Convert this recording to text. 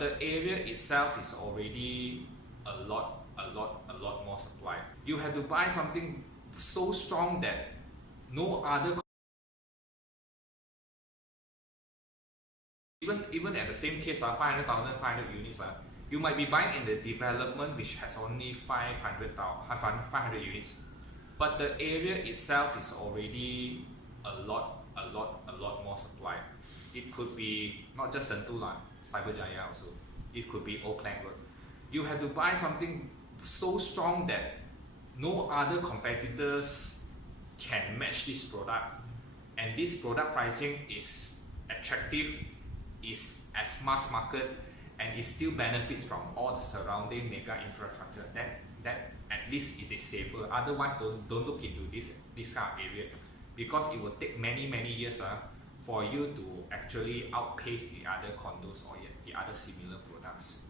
The area itself is already a lot more supply. You have to buy something so strong that no other, even at the same case, 500,000, 500 units, you might be buying in the development which has only 500 units, but the area itself is already a lot more supply. It could be not just Sentul, Cyberjaya also. It could be Old Klang Road. You have to buy something so strong that no other competitors can match this product, and this product pricing is attractive, is as mass market, and it still benefits from all the surrounding mega infrastructure. That at least it is safer. Otherwise, don't look into this kind of area, because it will take many years for you to actually outpace the other condos or the other similar products.